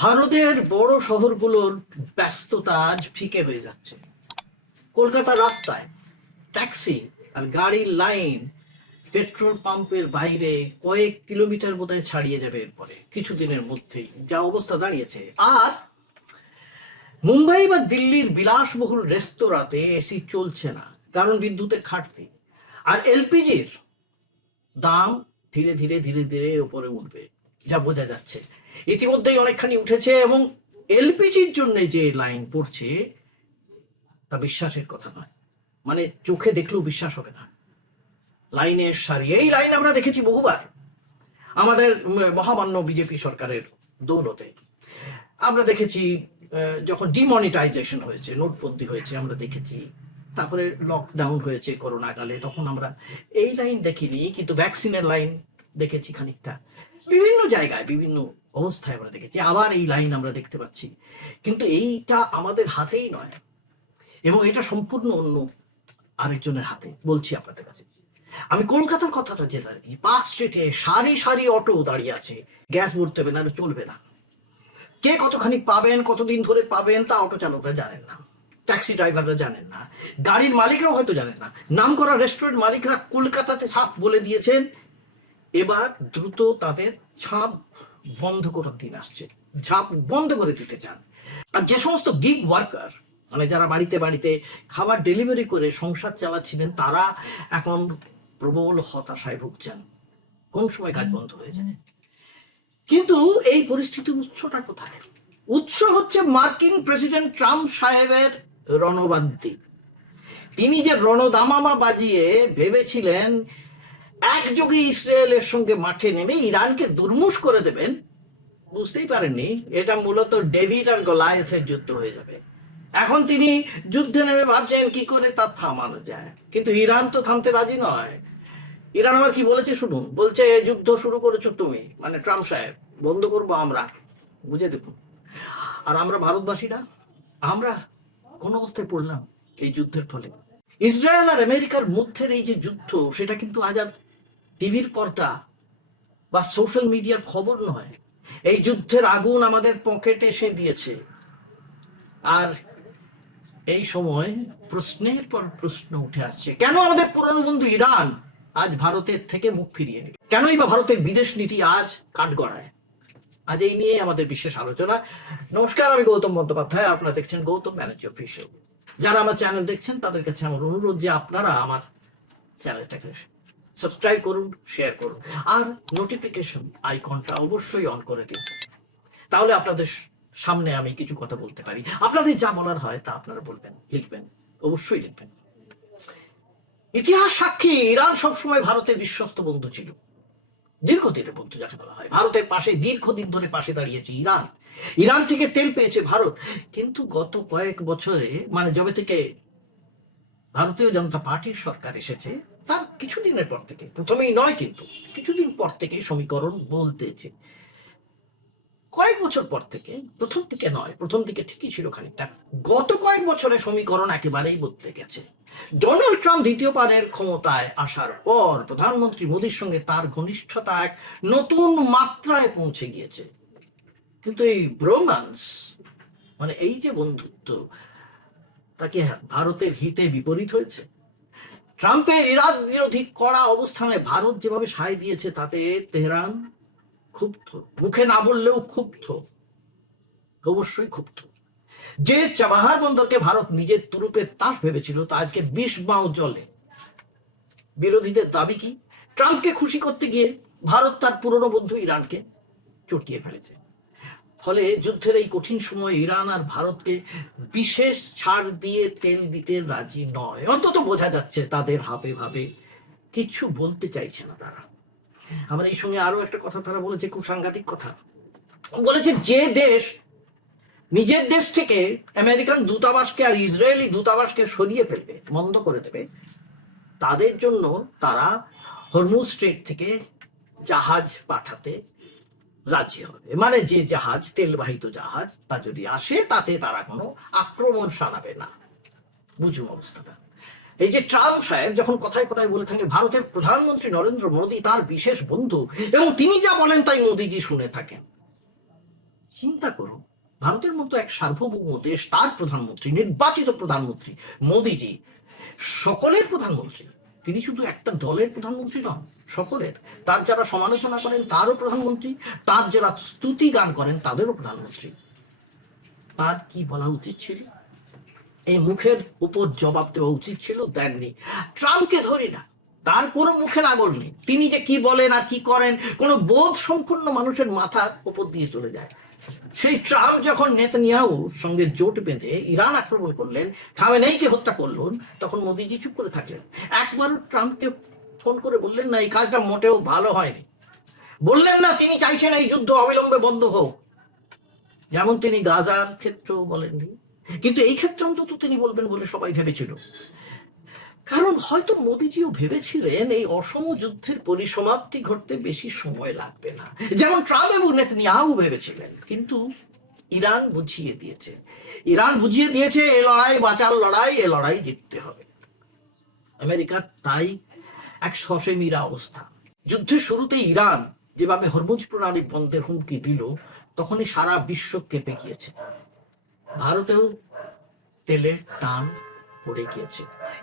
ভারতের বড় শহরগুলোর ব্যস্ততা আজ ফিকে হয়ে যাচ্ছে। কলকাতার রাস্তায় ট্যাক্সি আর গাড়ির লাইন পেট্রোল পাম্পের বাইরে কয়েক কিলোমিটার বোধহয় ছাড়িয়ে যাবে এরপরে কিছুদিনের মধ্যেই, যা অবস্থা দাঁড়িয়েছে। আর মুম্বাই বা দিল্লির বিলাসবহুল রেস্তোরাঁতে এসি চলছে না, কারণ বিদ্যুতের ঘাটতি। আর এলপিজির দাম ধীরে ধীরে ধীরে ধীরে উপরে উঠবে, যা বোঝা যাচ্ছে। ইতিমধ্যেই অনেকখানি উঠেছে, এবং এলপিজির জন্য যে লাইন পড়ছে তা বিশ্বাসের কথা নয়। মানে চোখে দেখলেও বিশ্বাস হবে না। লাইনের সারি, এই লাইন আমরা দেখেছি বহুবার আমাদের মহামান্য বিজেপি সরকারের দৌলতে। আমরা দেখেছি যখন ডিমনিটাইজেশন হয়েছে, নোটবন্দি হয়েছে, আমরা দেখেছি। তারপরে লকডাউন হয়েছে করোনা কালে, তখন আমরা এই লাইন দেখিনি, কিন্তু ভ্যাকসিনের লাইন দেখেছি খানিকটা। বিভিন্ন জায়গায় বিভিন্ন অবস্থায় আমরা দেখেছি, আবার এই লাইন আমরা দেখতে পাচ্ছি। কিন্তু এইটা আমাদের হাতেই নয়, এবং এটা সম্পূর্ণ অন্য আরেকজনের হাতে। বলছি আপনাদের কাছে, আমি কলকাতার কথাটা যেটা দেখি, পার্ক স্ট্রিটে সারি সারি অটো দাঁড়িয়ে আছে, গ্যাস ভরতে হবে না, চলবে না। কে কতখানি পাবেন, কতদিন ধরে পাবেন, তা অটো চালকরা জানেন না, ট্যাক্সি ড্রাইভাররা জানেন না, গাড়ির মালিকরাও হয়তো জানেন না। নাম করা রেস্টুরেন্ট মালিকরা কলকাতাতে সাফ বলে দিয়েছেন এবার দ্রুত তাদের ঝাঁপ বন্ধ করার দিন আসছে, ঝাঁপ বন্ধ করে দিতে চান। আর যে সমস্ত গিগ ওয়ার্কার, মানে যারা বাড়িতে বাড়িতে খাবার ডেলিভারি করে সংসার চালাচ্ছিলেন, তারা এখন প্রবল হতাশায় ভুগছেন। কোন সময় কাজ বন্ধ হয়ে যায়। কিন্তু এই পরিস্থিতির উৎসটা কোথায়? উৎস হচ্ছে মার্কিন প্রেসিডেন্ট ট্রাম্প সাহেবের রণবাদ্যি। তিনি যে রণদামামা বাজিয়ে ভেবেছিলেন একযোগে ইসরায়েলের সঙ্গে মাঠে নেমে ইরানকে দুর্মুষ করে দেবেন, বুঝতেই পারেননি এটা মূলত ডেভিড আর গলায়েথের যুদ্ধ হয়ে যাবে। এখন তিনি যুদ্ধে নেমে ভাবছেন কি করে তা থামানো যায়, কিন্তু ইরান তো থামতে রাজি নয়। ইরান আবার কি বলেছে শুনুন, বলছে যুদ্ধ শুরু করেছো তুমি, মানে ট্রাম্প সাহেব, বন্ধ করবো আমরা, বুঝে দেখুন। আর আমরা ভারতবাসীরা, আমরা কোন অবস্থায় পড়লাম এই যুদ্ধের ফলে? ইসরায়েল আর আমেরিকার মধ্যে এই যে যুদ্ধ, সেটা কিন্তু আজ আর টিভির পর্দা বা সোশ্যাল মিডিয়ার খবর নয়। এই যুদ্ধের আগুন আমাদের পকেটে এসে দিয়েছে। আর এই সময় প্রশ্নের পর প্রশ্ন উঠে আসছে, কেন আমাদের পুরনো বন্ধু ইরান আজ ভারতের থেকে মুখ ফিরিয়ে নিল? কেনই বা ভারতের বিদেশ নীতি আজ কাঠগড়ায়? আজ এই নিয়ে আমাদের বিশেষ আলোচনা। নমস্কার, আমি গৌতম বন্দ্যোপাধ্যায়, আপনারা দেখছেন গৌতম ব্যানার্জি অফিসিয়াল। যারা আমার চ্যানেল দেখছেন তাদের কাছে আমার অনুরোধ যে আপনারা আমার চ্যানেলটাকে সাবস্ক্রাইব করুন, শেয়ার করুন, আর নোটিফিকেশন আইকনটা অবশ্যই অন করে দিন। তাহলে আপনাদের সামনে আমি কিছু কথা বলতে পারি। আপনাদের যা বলার হয় তা আপনারা বলবেন, লিখবেন, অবশ্যই লিখবেন। ইতিহাস সাক্ষী, ইরান সবসময় ভারতের বিশ্বস্ত বন্ধু ছিল, দীর্ঘদিনের বন্ধু যাকে বলা হয়। ভারতের পাশে দীর্ঘদিন ধরে পাশে দাঁড়িয়েছে ইরান। ইরান থেকে তেল পেয়েছে ভারত। কিন্তু গত কয়েক বছরে, মানে যবে থেকে ভারতীয় জনতা পার্টির সরকার এসেছে, তার কিছুদিনের পর থেকে, প্রথমেই নয় কিন্তু কিছুদিন পর থেকে সমীকরণ বলতেছে। কয়েক বছর পর থেকে, প্রথম দিকে নয়, প্রথম দিকে ঠিকই ছিল খানিকটা, গত কয়েক বছরে সমীকরণ একেবারেই বদলে গেছে। ডোনাল্ড ট্রাম্প দ্বিতীয়বারের ক্ষমতায় আসার পর প্রধানমন্ত্রী মোদীর সঙ্গে তার ঘনিষ্ঠতা এক নতুন মাত্রায় পৌঁছে গিয়েছে। কিন্তু এই ব্রোম্যান্স, মানে এই যে বন্ধুত্ব, তাকে ভারতের হিতে বিপরীত হয়েছে। ট্রাম্পের ইরাক বিরোধী কড়া অবস্থানে ভারত যেভাবে সায় দিয়েছে, তাতে তেহরান ক্ষুব্ধ, মুখে না বললেও ক্ষুব্ধ, অবশ্যই ক্ষুব্ধ। যে চাবাহার বন্দরকে ভারত নিজের তুরুপের তাস ভেবেছিল, তা আজকে বিষ বাও জলে। বিরোধীদের দাবি কি? ট্রাম্পকে খুশি করতে গিয়ে ভারত তার পুরনো বন্ধু ইরানকে চটিয়ে ফেলেছে। ফলে যুদ্ধের এই কঠিন সময় ইরান আর ভারতকে বিশেষ ছাড় দিয়ে তেল দিতে রাজি নয়। অন্তত বোঝা যাচ্ছে তাদের হাবে ভাবে কিছু বলতে চাইছে না তারা। আবার এই সঙ্গে আরো একটা কথা তারা বলেছে, খুব সাংঘাতিক কথা বলেছে, যে দেশ নিজের দেশ থেকে আমেরিকান দূতাবাসকে আর ইসরায়েলি দূতাবাসকে সরিয়ে ফেলবে, বন্ধ করে দেবে, তাদের জন্য তারা হরমুজ স্ট্রেট থেকে জাহাজ পাঠাতে রাজি হবে। মানে যে জাহাজ, তেলবাহিত জাহাজ, তা যদি আসে, তাতে তারা কোনো আক্রমণ শানাবে না। বুঝুন অবস্থাটা। এই যে ট্রাম্প সাহেব যখন কথায় কথায় বলে থাকেন ভারতের প্রধানমন্ত্রী নরেন্দ্র মোদী তার বিশেষ বন্ধু, এবং তিনি যা বলেন তাই মোদীজি শুনে থাকেন, চিন্তা করুন, ভারতের মতো এক সার্বভৌম দেশ, তার প্রধানমন্ত্রী, নির্বাচিত প্রধানমন্ত্রী মোদিজি, সকলের প্রধানমন্ত্রী, তিনি শুধু একটা দলের প্রধানমন্ত্রী নন, সকলের। তার যারা সমালোচনা করেন তারও প্রধানমন্ত্রী, তার যারা স্তুতি গান করেন তাদেরও প্রধানমন্ত্রী। তার কি বলা উচিত ছিল? এই মুখের উপর জবাব দেওয়া উচিত ছিল, দেননি। ট্রাম্পকে ধরি না, তার কোনো মুখের আগর নেই, তিনি যে কি বলেন আর কি করেন কোনো বোধ সম্পন্ন মানুষের মাথার উপর দিয়ে চলে যায়। সেই ট্রাম্প যখন নেতানিয়াহুর সঙ্গে জোট বেঁধে ইরান আক্রমণ করলেন, খামেনেইকে হত্যা করলেন, তখন মোদিজি চুপ করে থাকলেন। একবারও ট্রাম্পকে ফোন করে বললেন না এই কাজটা মোটেও ভালো হয়নি, বললেন না তিনি চাইছেন এই যুদ্ধ অবিলম্বে বন্ধ হোক, যেমন তিনি গাজার ক্ষেত্রেও বলেননি। কিন্তু এই ক্ষেত্রে অন্তত তিনি বলবেন বলে সবাই ভেবেছিল, কারণ হয়তো মোদিজিও ভেবেছিলেন এই অসম যুদ্ধের পরিসমাপ্তি ঘটতে বেশি সময় লাগবে না, যেমন ট্রাম্প এবং নেতানিয়াহু ভেবেছিলেন। কিন্তু ইরান বুঝিয়ে দিয়েছে, এ লড়াই বাঁচার লড়াই, এ লড়াই জিততে হবে। আমেরিকার তাই এক সসেমিরা অবস্থা। যুদ্ধের শুরুতে ইরান যেভাবে হরমুজ প্রণালী বন্ধের হুমকি দিল, তখনই সারা বিশ্ব কেঁপে গিয়েছে। ভারতেও তেলের টান পড়ে গিয়েছে,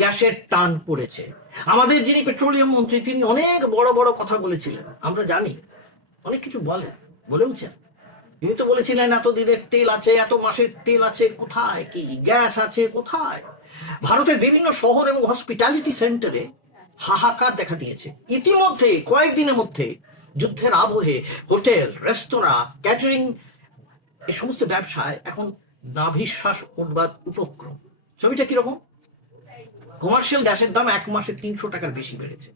গ্যাসের টান পড়েছে। আমাদের যিনি পেট্রোলিয়াম মন্ত্রী, তিনি অনেক বড় বড় কথা বলেছিলেন, আমরা জানি, অনেক কিছু বলেওছেন। তিনি তো বলেছিলেন এত দিনের তেল আছে, এত মাসের তেল আছে, কোথায় কি গ্যাস আছে কোথায়। ভারতের বিভিন্ন শহর এবং হসপিটালিটি সেন্টারে হাহাকার দেখা দিয়েছে। ইতিমধ্যে কয়েকদিনের মধ্যে যুদ্ধের আবহে হোটেল, রেস্তোরাঁ, ক্যাটারিং, এই সমস্ত ব্যবসায় এখন নাভিশ্বাস উঠবার উপক্রম। ছবিটা কিরকম? কমার্শিয়াল গ্যাসের দাম 1 মাসে 300 টাকার বেশি বেড়েছে।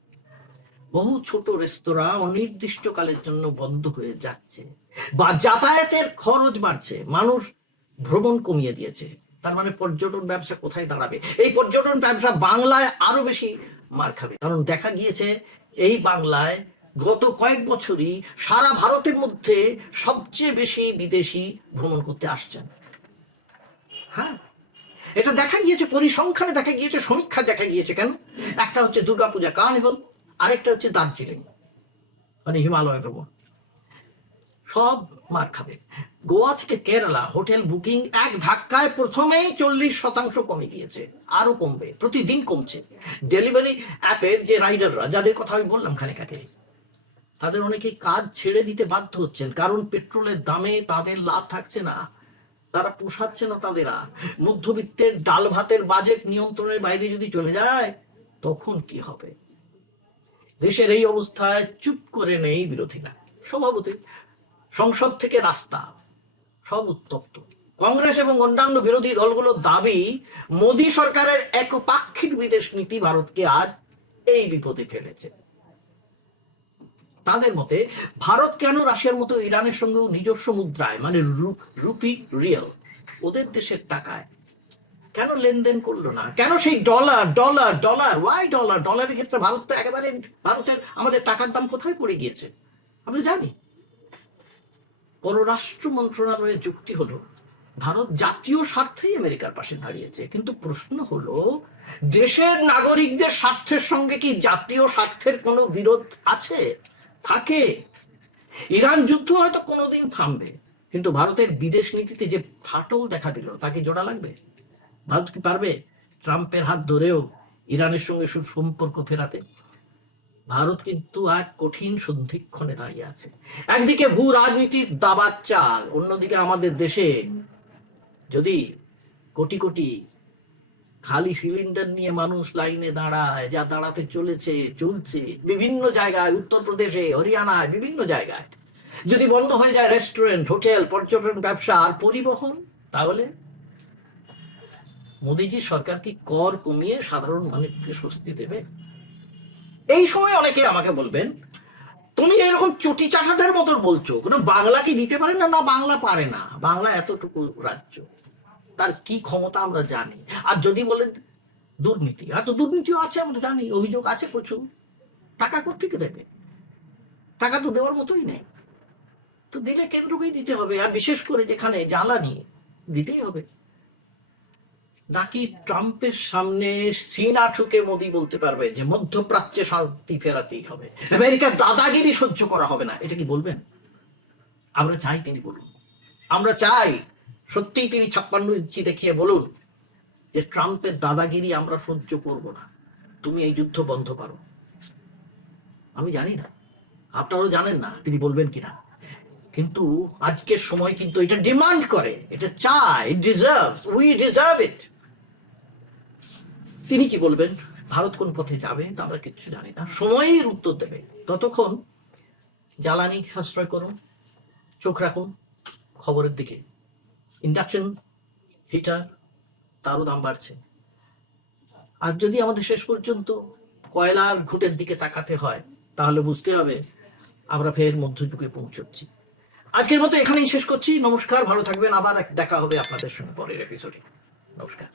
বহু ছোট রেস্তোরাঁ অনির্দিষ্টকালের জন্য বন্ধ হয়ে যাচ্ছে, বা যাতায়াতের খরচ বাড়ছে, মানুষ ভ্রমণ কমিয়ে দিয়েছে। তার মানে পর্যটন ব্যবসা কোথায় দাঁড়াবে? এই পর্যটন ব্যবসা বাংলায় আরো বেশি মার খাবে, কারণ দেখা গিয়েছে এই বাংলায় গত কয়েক বছরই সারা ভারতের মধ্যে সবচেয়ে বেশি বিদেশি ভ্রমণ করতে আসছেন। হ্যাঁ, এটা দেখা গিয়েছে, পরিসংখ্যানে দেখা গিয়েছে, সমীক্ষা দেখা গিয়েছে। কেন? একটা হচ্ছে দুর্গাপূজা কার্নিভাল, আরেকটা হচ্ছে দার্জিলিং, মানে হিমালয় ভ্রমণ। সব মার খাবে। গোয়া থেকে কেরালা হোটেল বুকিং এক ধাক্কায় প্রথমেই 40% কমে গিয়েছে, আরো কমবে, প্রতিদিন কমছে। ডেলিভারি অ্যাপের যে রাইডাররা, যাদের কথা আমি বললাম খানিক আগে, তাদের অনেকেই কাজ ছেড়ে দিতে বাধ্য হচ্ছেন, কারণ পেট্রোলের দামে তাদের লাভ থাকছে না, তারা পোষাচ্ছে না তাদের। মধ্যবিত্তের ডাল ভাতের বাজেট নিয়ন্ত্রণের বাইরে যদি চলে যায়, তখন কি হবে? দেশের এই অবস্থায় চুপ করে নেই বিরোধীরা। স্বভাবতই সংসদ থেকে রাস্তা সব উত্তপ্ত। কংগ্রেস এবং অন্যান্য বিরোধী দলগুলোর দাবি, মোদী সরকারের একপাক্ষিক বিদেশ নীতি ভারতকে আজ এই বিপদে ফেলেছে। তাদের মতে ভারত কেন রাশিয়ার মতো ইরানের সঙ্গেও নিজস্ব মুদ্রায়, মানে রুপি, রিয়েল, ওদের দেশের টাকায় কেন লেনদেন করলো না? কেন সেই ডলারের ক্ষেত্রে ভারত তো একেবারে, আমাদের টাকার দাম কোথায় পড়ে গিয়েছে আমরা জানি। পররাষ্ট্র মন্ত্রণালয়ের যুক্তি হলো, ভারত জাতীয় স্বার্থেই আমেরিকার পাশে দাঁড়িয়েছে। কিন্তু প্রশ্ন হলো, দেশের নাগরিকদের স্বার্থের সঙ্গে কি জাতীয় স্বার্থের কোনো বিরোধ আছে? থাকে। ইরান যুদ্ধ হয়তো কোনোদিন থামবে, কিন্তু ভারতের বিদেশ নীতিতে যে ফাটল দেখা দিল, তাকে জোড়া লাগবে? ভারত কি পারবে ট্রাম্পের হাত ধরেও ইরানের সঙ্গে সুসম্পর্ক ফেরাতে? ভারত কিন্তু এক কঠিন সন্ধিক্ষণে দাঁড়িয়ে আছে। একদিকে ভূ রাজনীতির দাবার চাল, অন্যদিকে আমাদের দেশে যদি কোটি কোটি খালি সিলিন্ডার নিয়ে মানুষ লাইনে দাঁড়ায়, যা দাঁড়াতে চলছে বিভিন্ন জায়গায়, উত্তরপ্রদেশে, হরিয়ানায়, বিভিন্ন জায়গায়, যদি বন্ধ হয়ে যায় রেস্টুরেন্ট, হোটেল, পর্যটন ব্যবসা আর পরিবহন, তাহলে মোদীজি সরকার কি কর কমিয়ে সাধারণ মানুষকে স্বস্তি দেবে? এই সময় অনেকে আমাকে বলবেন, তুমি এরকম চটি চাটাদের মতো বলছো, কোনো বাংলা কি দিতে পারে না? না, বাংলা পারে না। বাংলা এতটুকু রাজ্য, তার কি ক্ষমতা আমরা জানি। আর যদি বলেন দুর্নীতি, তো দুর্নীতিও আছে, আমরা জানি, অভিযোগ আছে প্রচুর। টাকা কোত্থেকে দেবে? টাকা তো দেওয়ার মতোই নেই, তো দিলে কেন্দ্রকেই দিতে হবে, আর বিশেষ করে যেখানে জ্বালানি, দিতেই হবে। নাকি ট্রাম্পের সামনে সিনা ঠুকে মোদি বলতে পারবে যে মধ্যপ্রাচ্যে শান্তি ফেরাতেই হবে, আমেরিকার দাদাগিরি সহ্য করা হবে না? এটা কি বলবেন? আমরা চাই তিনি বলুন, আমরা চাই সত্যিই তিনি 56 ইঞ্চি দেখিয়ে বলুন যে ট্রাম্পের দাদাগিরি আমরা সহ্য করব না, তুমি এই যুদ্ধ বন্ধ করো। আমি জানি না, আপনারাও জানেন না তিনি বলবেন কিনা, কিন্তু আজকের সময় কিন্তু এটা ডিমান্ড করে, এটা চায়, উই ডিজার্ভ ইট। তিনি কি বলবেন, ভারত কোন পথে যাবে তা আমরা কিচ্ছু জানি না, সময়ের উত্তর দেবে। ততক্ষণ জ্বালানি সাশ্রয় করুন, চোখ রাখুন খবরের দিকে। ইন্ডাকশন হিটার তারও দাম বাড়ছে। আর যদি আমাদের শেষ পর্যন্ত কয়লার ঘুটের দিকে তাকাতে হয়, তাহলে বুঝতে হবে আমরা ফের মধ্যযুগে পৌঁছচ্ছি। আজকের মতো এখানেই শেষ করছি। নমস্কার, ভালো থাকবেন, আবার দেখা হবে আপনাদের সঙ্গে পরের এপিসোডে। নমস্কার।